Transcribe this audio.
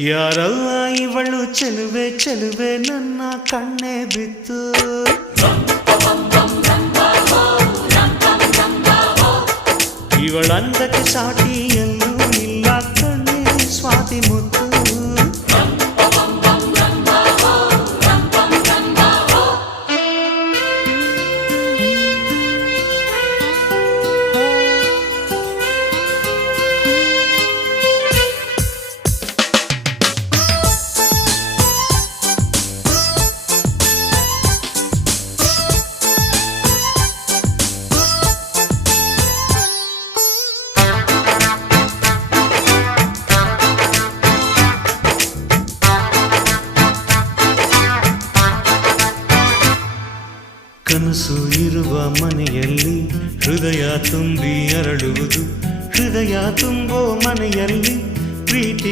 ಯಾರಲ್ಲ ಇವಳು ಚೆಲುವೆ ಚೆಲುವೆ ನನ್ನ ಕಣ್ಣೆ ಬಿತ್ತು ಇವಳಂದಕ್ಕೆ ಸಾಟಿ ಎಲ್ಲೂ ಇಲ್ಲ ಕಣ್ಣೆ ಸ್ವಾತಿ ಮುತ್ತು ಕನಸು ಇರುವ ಮನೆಯಲ್ಲಿ ಹೃದಯ ತುಂಬಿ ಅರಳುವುದು ಹೃದಯ ತುಂಬೋ ಮನೆಯಲ್ಲಿ ಪ್ರೀತಿ